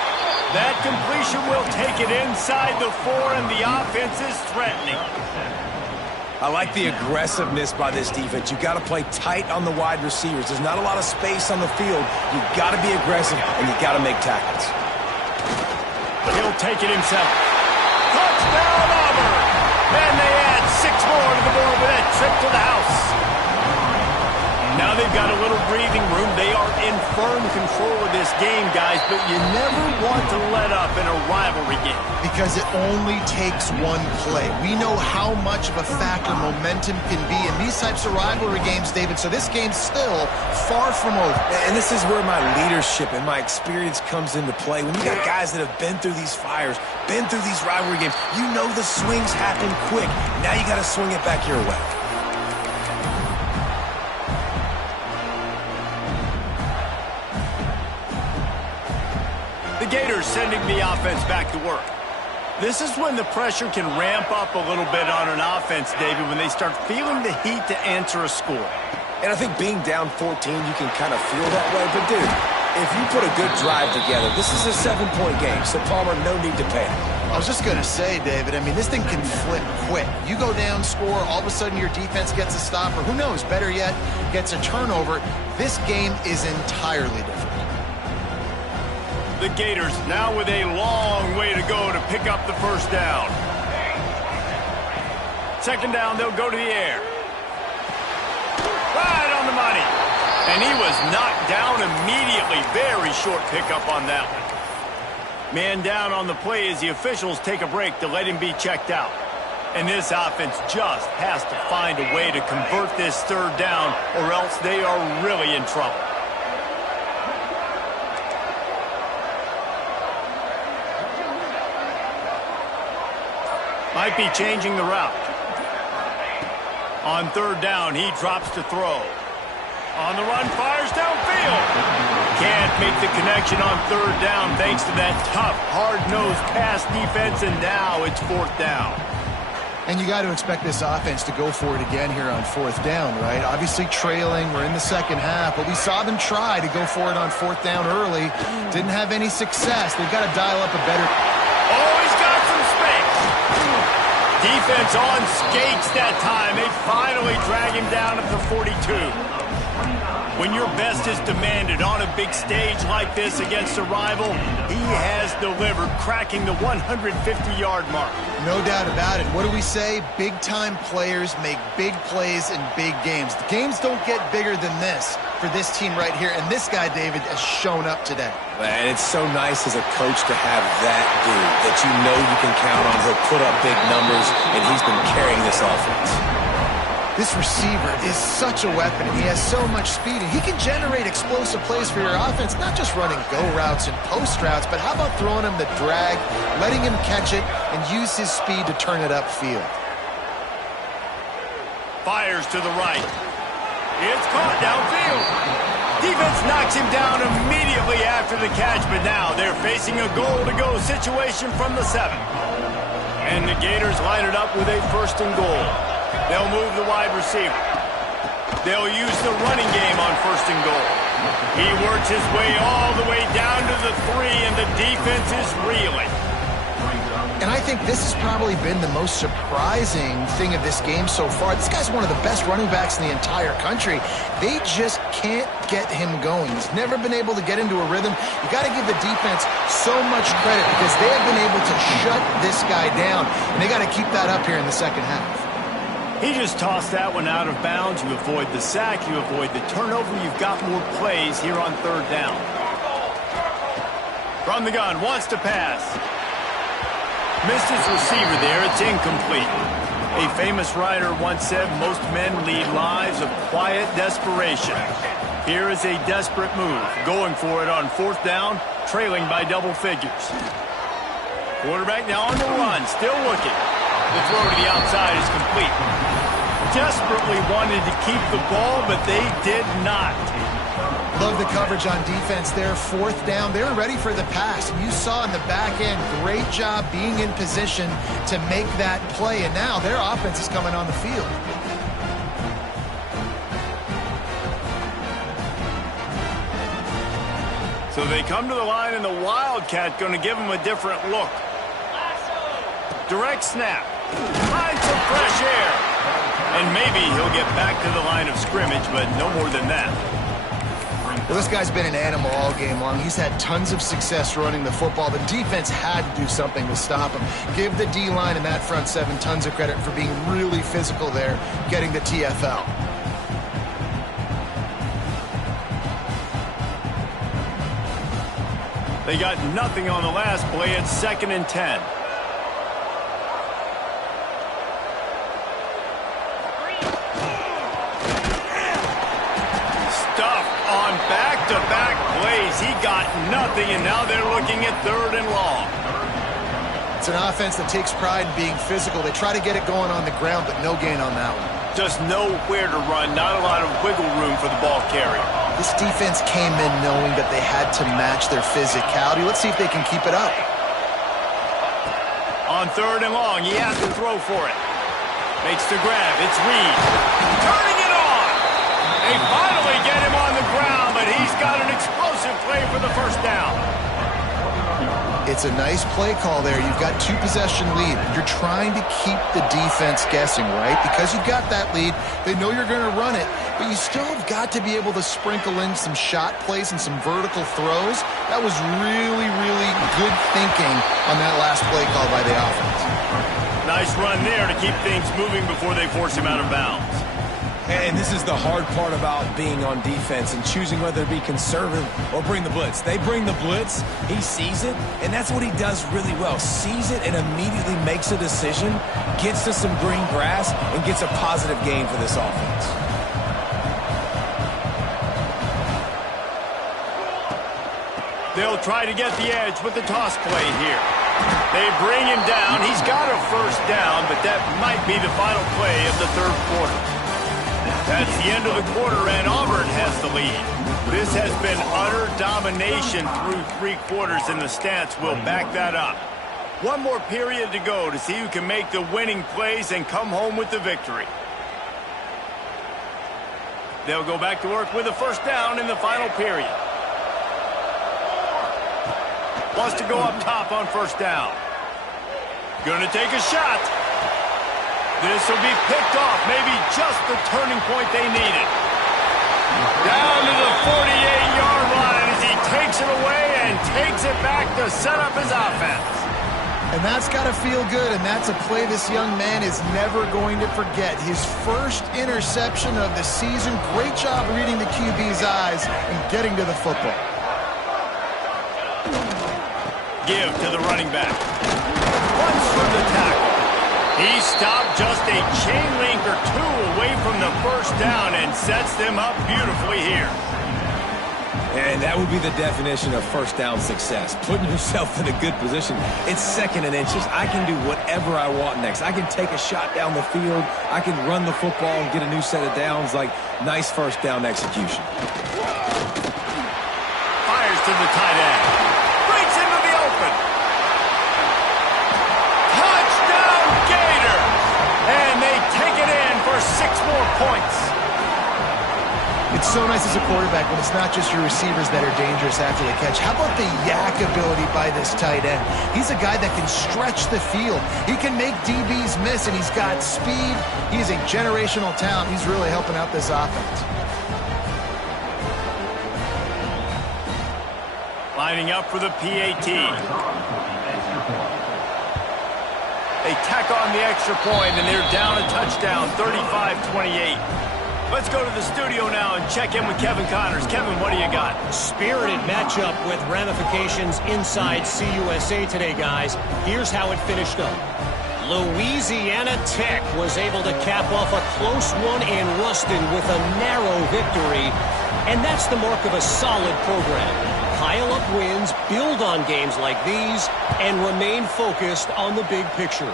That completion will take it inside the 4, and the offense is threatening. I like the aggressiveness by this defense. You got to play tight on the wide receivers. There's not a lot of space on the field. You got to be aggressive, and you got to make tackles. He'll take it himself. Touchdown, Auburn! And they add 6 more to the board with that trip to the house. Now they've got a little breathing room. They are in firm control of this game, guys, but you never want to let up in a rivalry game. Because it only takes one play. We know how much of a factor momentum can be in these types of rivalry games, David, so this game's still far from over. And this is where my leadership and my experience comes into play. When you got guys that have been through these fires, been through these rivalry games, you know the swings happen quick. Now you got to swing it back your way. The Gators sending the offense back to work. This is when the pressure can ramp up a little bit on an offense, David, when they start feeling the heat to answer a score. And I think being down 14, you can kind of feel that way. But, dude, if you put a good drive together, this is a 7-point game. So, Palmer, no need to panic. I was just going to say, David, I mean, this thing can flip quick. You go down, score, all of a sudden your defense gets a stop, or who knows, better yet, gets a turnover. This game is entirely different. The Gators now with a long way to go to pick up the first down. Second down, they'll go to the air. Right on the money. And he was knocked down immediately. Very short pickup on that one. Man down on the play as the officials take a break to let him be checked out. And this offense just has to find a way to convert this third down, or else they are really in trouble. Might be changing the route. On third down, he drops to throw. On the run, fires downfield. Can't make the connection on third down thanks to that tough, hard-nosed pass defense, and now it's fourth down. And you got to expect this offense to go for it again here on fourth down, right? Obviously trailing, we're in the second half, but we saw them try to go for it on fourth down early. Didn't have any success. They've got to dial up a better... Oh, he's got some space. Defense on skates that time. They finally drag him down at the 42. When your best is demanded on a big stage like this against a rival, he has delivered, cracking the 150-yard mark. No doubt about it. What do we say? Big-time players make big plays in big games. The games don't get bigger than this for this team right here, and this guy, David, has shown up today. And it's so nice as a coach to have that dude that you know you can count on. He'll put up big numbers, and he's been carrying this offense. This receiver is such a weapon. He has so much speed, and he can generate explosive plays for your offense, not just running go routes and post routes, but how about throwing him the drag, letting him catch it, and use his speed to turn it upfield. Fires to the right. It's caught downfield. Defense knocks him down immediately after the catch, but now they're facing a goal-to-go situation from the 7. And the Gators line it up with a first and goal. They'll move the wide receiver. They'll use the running game on first and goal. He works his way all the way down to the 3, and the defense is reeling. And I think this has probably been the most surprising thing of this game so far. This guy's one of the best running backs in the entire country. They just can't get him going. He's never been able to get into a rhythm. You got to give the defense so much credit because they have been able to shut this guy down, and they got to keep that up here in the second half. He just tossed that one out of bounds. You avoid the sack, you avoid the turnover. You've got more plays here on third down. From the gun, wants to pass. Missed his receiver there. It's incomplete. A famous writer once said most men lead lives of quiet desperation. Here is a desperate move. Going for it on fourth down, trailing by double figures. Quarterback now on the run, still looking. The throw to the outside is complete. Desperately wanted to keep the ball, but they did not. Love the coverage on defense there. Fourth down. They were ready for the pass. And you saw in the back end, great job being in position to make that play. And now their offense is coming on the field. So they come to the line, and the Wildcat going to give them a different look. Direct snap. Finds some fresh air. And maybe he'll get back to the line of scrimmage, but no more than that. Well, this guy's been an animal all game long. He's had tons of success running the football. The defense had to do something to stop him. Give the D-line and that front seven tons of credit for being really physical there, getting the TFL. They got nothing on the last play. It's 2nd and 10. On back-to-back plays, he got nothing, and now they're looking at 3rd and long. It's an offense that takes pride in being physical. They try to get it going on the ground, but no gain on that one. Just nowhere to run, not a lot of wiggle room for the ball carrier. This defense came in knowing that they had to match their physicality. Let's see if they can keep it up. On 3rd and long, he has to throw for it. Makes the grab, it's Reed. Turning it on! They finally get him on the ground, but he's got an explosive play for the first down. It's a nice play call there. You've got 2-possession lead. You're trying to keep the defense guessing, right? Because you've got that lead, they know you're going to run it, but you still have got to be able to sprinkle in some shot plays and some vertical throws. That was really, really good thinking on that last play call by the offense. Nice run there to keep things moving before they force him out of bounds. And this is the hard part about being on defense and choosing whether to be conservative or bring the blitz. They bring the blitz, he sees it, and that's what he does really well. Sees it and immediately makes a decision, gets to some green grass, and gets a positive gain for this offense. They'll try to get the edge with the toss play here. They bring him down. He's got a first down, but that might be the final play of the 3rd quarter. That's the end of the quarter, and Auburn has the lead. This has been utter domination through 3 quarters, and the stats will back that up. One more period to go to see who can make the winning plays and come home with the victory. They'll go back to work with a first down in the final period. Wants to go up top on first down. Gonna take a shot. This will be picked off, maybe just the turning point they needed. Down to the 48-yard line as he takes it away and takes it back to set up his offense. And that's got to feel good, and that's a play this young man is never going to forget. His first interception of the season. Great job reading the QB's eyes and getting to the football. Give to the running back. Once from the tackle. He stopped just a chain link or 2 away from the first down and sets them up beautifully here. And that would be the definition of first down success. Putting yourself in a good position. It's 2nd and inches. I can do whatever I want next. I can take a shot down the field. I can run the football and get a new set of downs. Like, nice first down execution. Fires to the tight end. Breaks into the open. Touchdown Gators! And they take it in for 6 more points. It's so nice as a quarterback when it's not just your receivers that are dangerous after the catch. How about the yak ability by this tight end? He's a guy that can stretch the field. He can make DBs miss, and he's got speed. He's a generational talent. He's really helping out this offense. Lining up for the PAT. They tack on the extra point, and they're down a touchdown, 35-28. Let's go to the studio now and check in with Kevin Connors. Kevin, what do you got? Spirited matchup with ramifications inside CUSA today, guys. Here's how it finished up. Louisiana Tech was able to cap off a close one in Ruston with a narrow victory, and that's the mark of a solid program. Pile up wins, build on games like these, and remain focused on the big picture.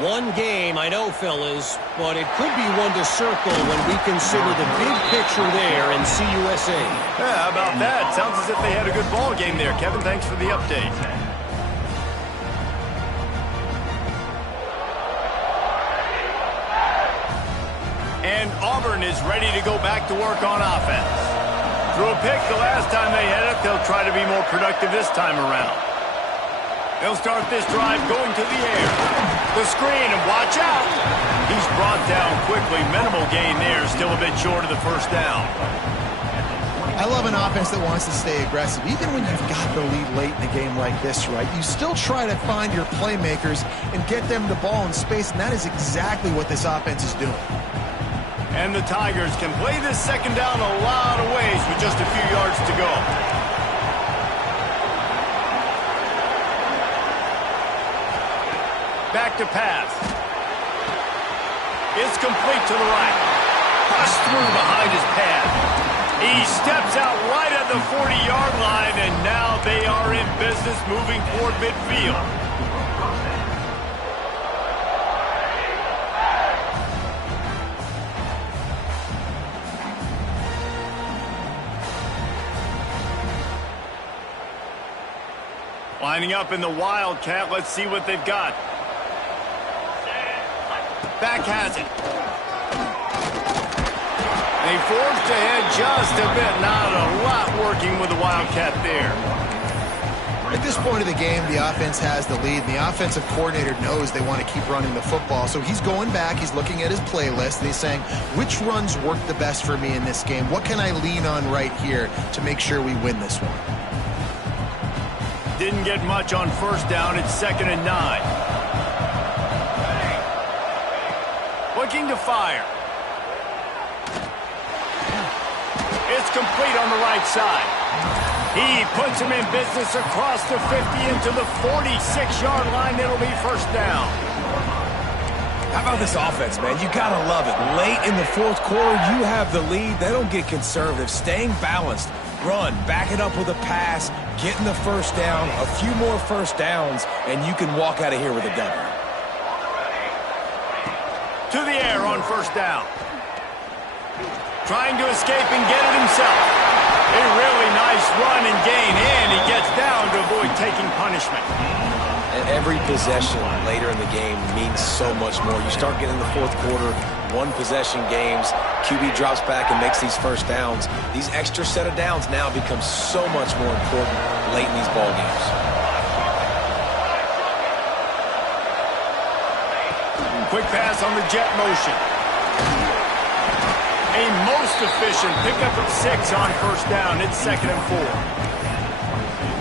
One game, I know, fellas, but it could be one to circle when we consider the big picture there in CUSA. Yeah, how about that? Sounds as if they had a good ball game there. Kevin, thanks for the update. And Auburn is ready to go back to work on offense. Threw a pick the last time they had it. They'll try to be more productive this time around. They'll start this drive going to the air. The screen, and watch out. He's brought down quickly. Minimal gain there. Still a bit short of the first down. I love an offense that wants to stay aggressive. Even when you've got the lead late in a game like this, right, you still try to find your playmakers and get them the ball in space, and that is exactly what this offense is doing. And the Tigers can play this second down a lot of ways with just a few yards to go. Back to pass. It's complete to the right. Pushed through behind his pad. He steps out right at the 40-yard line, and now they are in business moving toward midfield. Lining up in the Wildcat. Let's see what they've got. Back has it. They forced ahead just a bit. Not a lot working with the Wildcat there. At this point of the game, the offense has the lead. The offensive coordinator knows they want to keep running the football. So he's going back. He's looking at his playlist, and he's saying, which runs work the best for me in this game? What can I lean on right here to make sure we win this one? Didn't get much on first down. It's 2nd and 9. Looking to fire. It's complete on the right side. He puts him in business across the 50 into the 46-yard line. It'll be first down. How about this offense, man? You got to love it. Late in the fourth quarter, you have the lead. They don't get conservative. Staying balanced. Run, back it up with a pass, getting the first down, a few more first downs, and you can walk out of here with a W. To the air on first down. Trying to escape and get it himself. A really nice run and gain, and he gets down to avoid taking punishment. And every possession later in the game means so much more. You start getting the fourth quarter, one-possession games, QB drops back and makes these first downs. These extra set of downs now become so much more important late in these ball games. Quick pass on the jet motion. A most efficient pickup of 6 on first down. It's 2nd and 4.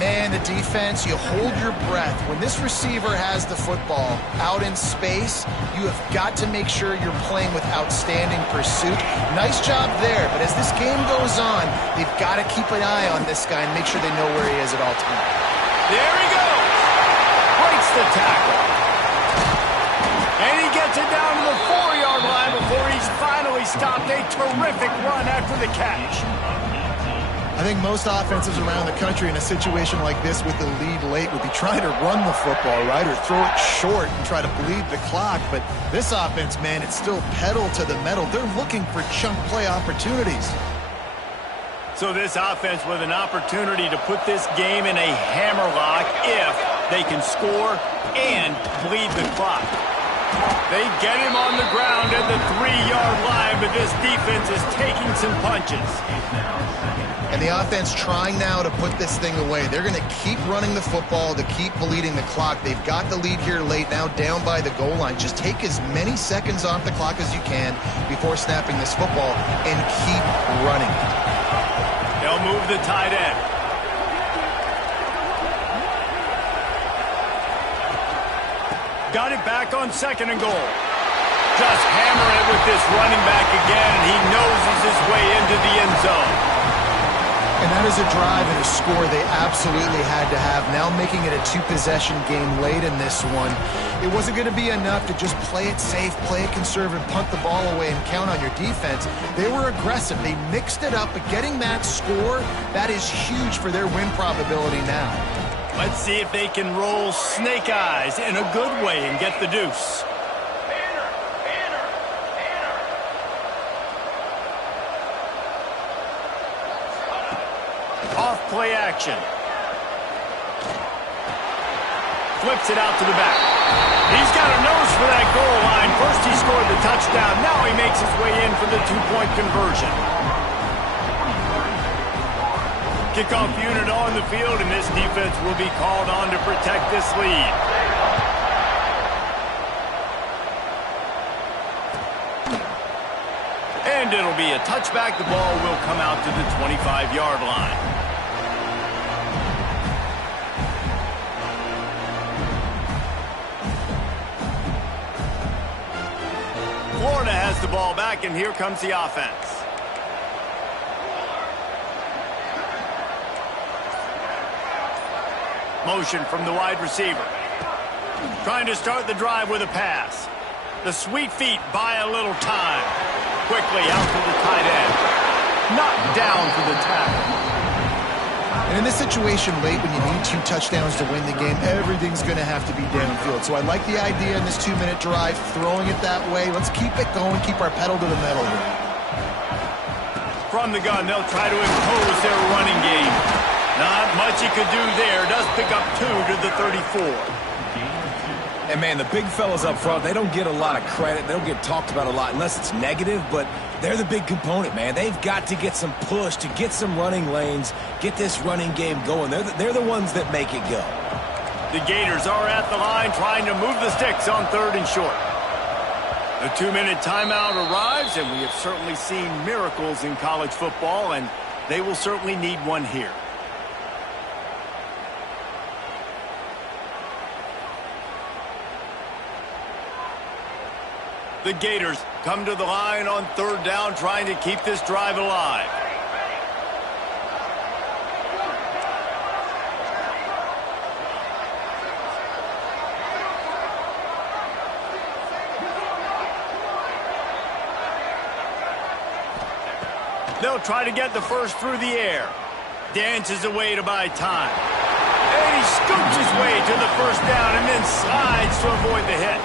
Man, the defense, you hold your breath. When this receiver has the football out in space, you have got to make sure you're playing with outstanding pursuit. Nice job there, but as this game goes on, they've got to keep an eye on this guy and make sure they know where he is at all times. There he goes. Breaks the tackle. And he gets it down to the 4-yard line before he's finally stopped. A terrific run after the catch. I think most offenses around the country in a situation like this with the lead late would be trying to run the football, right, or throw it short and try to bleed the clock. But this offense, man, it's still pedal to the metal. They're looking for chunk play opportunities. So this offense with an opportunity to put this game in a hammerlock if they can score and bleed the clock. They get him on the ground at the 3-yard line, but this defense is taking some punches. And the offense trying now to put this thing away. They're going to keep running the football to keep bleeding the clock. They've got the lead here late, now down by the goal line. Just take as many seconds off the clock as you can before snapping this football and keep running. They'll move the tight end. Got it back on 2nd and goal. Just hammer it with this running back again, and he noses his way into the end zone. And that is a drive and a score they absolutely had to have. Now making it a 2-possession game late in this one. It wasn't going to be enough to just play it safe, play it conservative, punt the ball away, and count on your defense. They were aggressive. They mixed it up, but getting that score, that is huge for their win probability now. Let's see if they can roll snake eyes in a good way and get the deuce. Off play action. Flips it out to the back. He's got a nose for that goal line. First he scored the touchdown. Now he makes his way in for the 2-point conversion. Kickoff unit on the field, and this defense will be called on to protect this lead. And it'll be a touchback. The ball will come out to the 25-yard line. Florida has the ball back, and here comes the offense. Motion from the wide receiver. Trying to start the drive with a pass. The sweet feet buy a little time. Quickly out to the tight end. Knocked down for the tackle. And in this situation late, when you need 2 touchdowns to win the game, everything's going to have to be downfield. So I like the idea in this 2-minute drive, throwing it that way. Let's keep it going, keep our pedal to the metal here. From the gun, they'll try to impose their running game. Not much he could do there. Does pick up 2 to the 34. And, man, the big fellas up front, they don't get a lot of credit. They don't get talked about a lot unless it's negative, but they're the big component, man. They've got to get some push, to get some running lanes, get this running game going. They're the ones that make it go. The Gators are at the line trying to move the sticks on 3rd and short. The 2-minute timeout arrives, and we have certainly seen miracles in college football, and they will certainly need one here. The Gators come to the line on 3rd down, trying to keep this drive alive. They'll try to get the first through the air. Dances away to buy time. And he scoops his way to the first down and then slides to avoid the hit.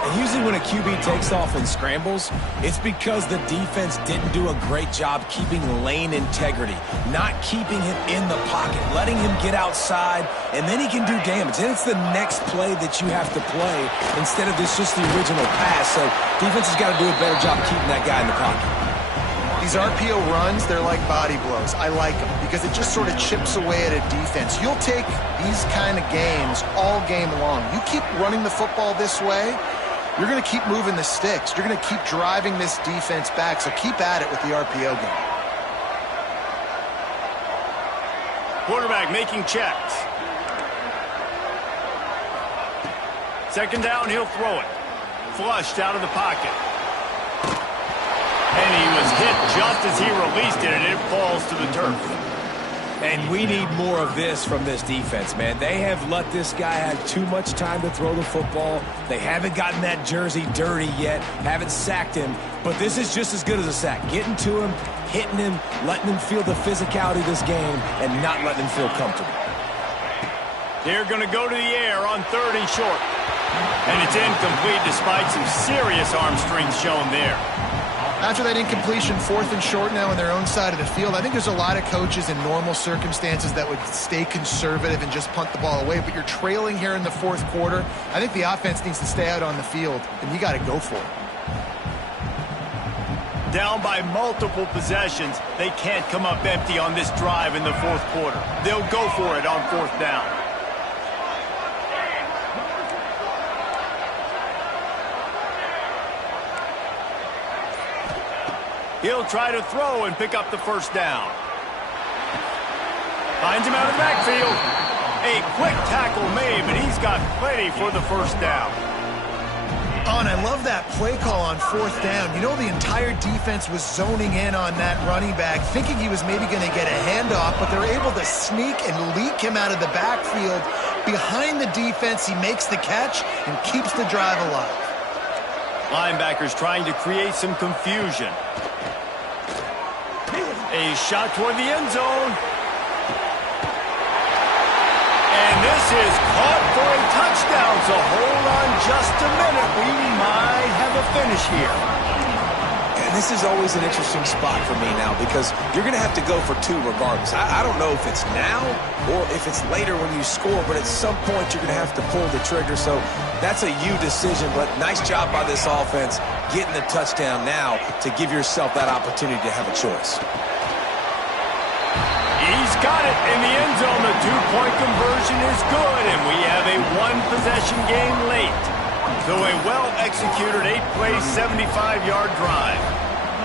And usually when a QB takes off and scrambles, it's because the defense didn't do a great job keeping lane integrity, not keeping him in the pocket, letting him get outside, and then he can do damage. And it's the next play that you have to play instead of just the original pass. So defense has got to do a better job keeping that guy in the pocket. These RPO runs, they're like body blows. I like them because it just sort of chips away at a defense. You'll take these kind of games all game long. You keep running the football this way, you're going to keep moving the sticks. You're going to keep driving this defense back, so keep at it with the RPO game. Quarterback making checks. 2nd down, he'll throw it. Flushed out of the pocket. And he was hit just as he released it, and it falls to the turf. And we need more of this from this defense, man. They have let this guy have too much time to throw the football. They haven't gotten that jersey dirty yet, haven't sacked him. But this is just as good as a sack. Getting to him, hitting him, letting him feel the physicality of this game, and not letting him feel comfortable. They're going to go to the air on 3rd and short. And it's incomplete despite some serious arm strength shown there. After that incompletion, 4th and short now on their own side of the field, I think there's a lot of coaches in normal circumstances that would stay conservative and just punt the ball away. But you're trailing here in the 4th quarter. I think the offense needs to stay out on the field, and you got to go for it. Down by multiple possessions, they can't come up empty on this drive in the 4th quarter. They'll go for it on 4th down. He'll try to throw and pick up the 1st down. Finds him out of the backfield. A quick tackle made, but he's got plenty for the 1st down. Oh, and I love that play call on 4th down. You know, the entire defense was zoning in on that running back, thinking he was maybe going to get a handoff, but they're able to sneak and leak him out of the backfield. Behind the defense, he makes the catch and keeps the drive alive. Linebackers trying to create some confusion. A shot toward the end zone. And this is caught for a touchdown, so hold on just a minute. We might have a finish here. And this is always an interesting spot for me now because you're going to have to go for 2 regardless. I don't know if it's now or if it's later when you score, but at some point you're going to have to pull the trigger. So that's a you decision, but nice job by this offense getting the touchdown now to give yourself that opportunity to have a choice. He's got it in the end zone. The 2-point conversion is good, and we have a 1-possession game late. So a well-executed 8-play, 75-yard drive.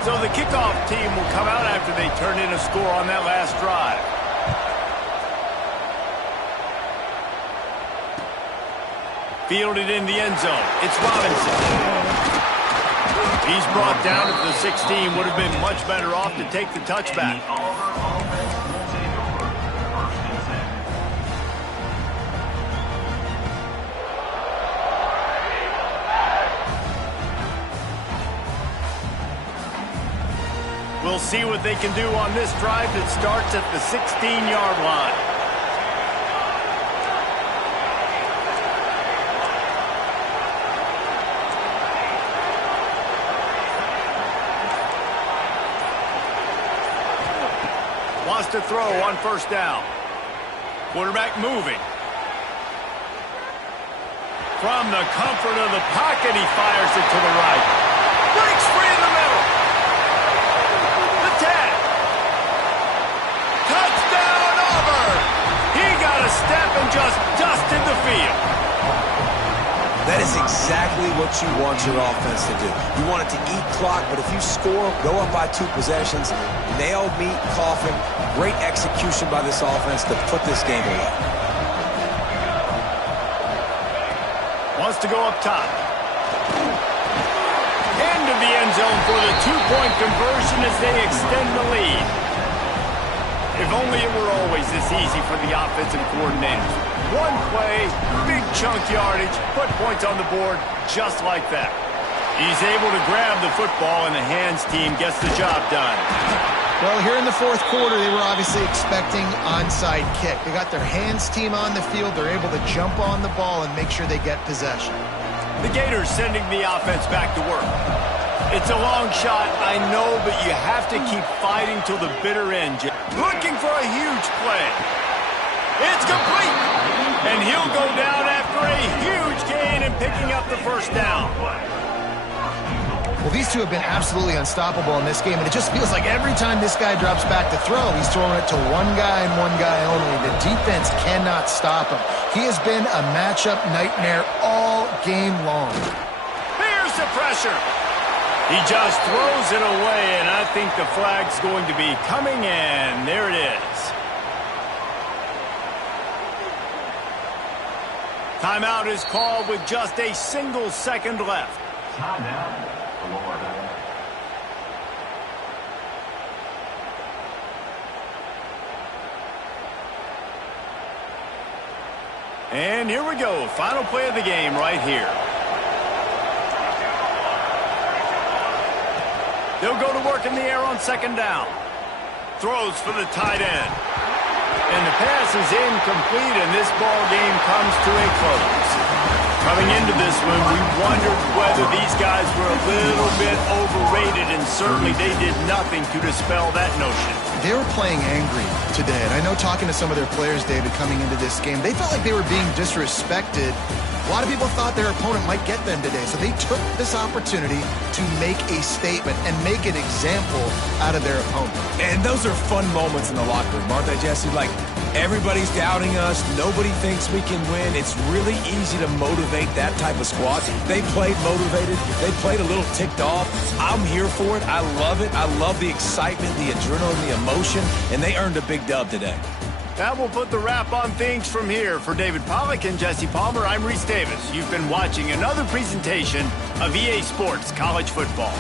So the kickoff team will come out after they turn in a score on that last drive. Fielded in the end zone. It's Robinson. He's brought down at the 16. Would have been much better off to take the touchback. We'll see what they can do on this drive that starts at the 16-yard line. Wants to throw on 1st down. Quarterback moving. From the comfort of the pocket, he fires it to the right. Breaks free in the middle. Touchdown, Auburn! He got a step and just dusted the field. That is exactly what you want your offense to do. You want it to eat clock, but if you score, go up by 2 possessions, nail, meet, coffin. Great execution by this offense to put this game away. Wants to go up top. Into the end zone for the 2-point conversion as they extend the lead. If only it were always this easy for the offensive coordinators. 1 play, big chunk yardage, put points on the board just like that. He's able to grab the football, and the hands team gets the job done. Well, here in the 4th quarter, they were obviously expecting onside kick. They got their hands team on the field. They're able to jump on the ball and make sure they get possession. The Gators sending the offense back to work. It's a long shot, I know, but you have to keep fighting till the bitter end. Looking for a huge play. It's complete. And he'll go down after a huge gain and picking up the 1st down. Well, these two have been absolutely unstoppable in this game, and it just feels like every time this guy drops back to throw, he's throwing it to one guy and one guy only. The defense cannot stop him. He has been a matchup nightmare all game long. Here's the pressure. He just throws it away, and I think the flag's going to be coming in. There it is. Timeout is called with just a single second left. Timeout, Florida. And here we go. Final play of the game right here. They'll go to work in the air on 2nd down. Throws for the tight end. And the pass is incomplete, and this ball game comes to a close. Coming into this one, we wondered whether these guys were a little bit overrated, and certainly they did nothing to dispel that notion. They were playing angry today, and I know talking to some of their players, David, coming into this game, they felt like they were being disrespected. A lot of people thought their opponent might get them today, so they took this opportunity to make a statement and make an example out of their opponent. And those are fun moments in the locker room, aren't they, Jesse? Like, everybody's doubting us. Nobody thinks we can win. It's really easy to motivate that type of squad. They played motivated. They played a little ticked off. I'm here for it. I love it. I love the excitement, the adrenaline, the emotion, and they earned a big dub today. That will put the wrap on things from here. For David Pollack and Jesse Palmer, I'm Reese Davis. You've been watching another presentation of EA Sports College Football.